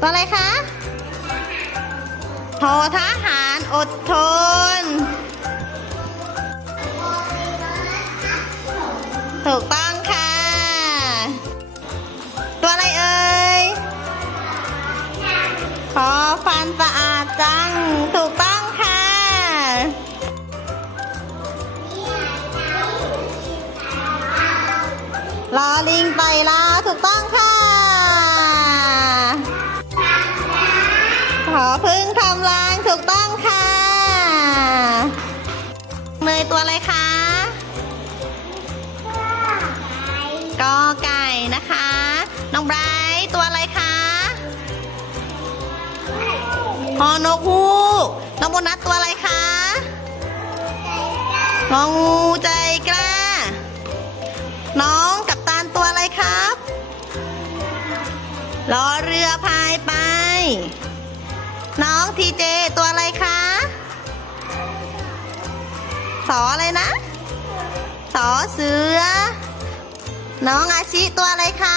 ตัวอะไรคะทอทหารอดทน ถูกต้องค่ะ ตัวอะไรเอ่ยขอฟันสะอาดจัง ถูกต้องค่ะลอลิงไตลาถูกต้องค่ะ พึ่งทำรางถูกต้องค่ะเนยตัวอะไรคะกอไก่นะคะ น้องไบรท์ตัวอะไรคะฮอนกฮูกน้องโบนัสตัวอะไรคะงองูใจกล้า น้องกับตานตัวอะไรครับ รอเรือพายไป น้องทีเจตัวอะไรคะสออะไรนะสอเสือ น้องอาชิตัวอะไรคะ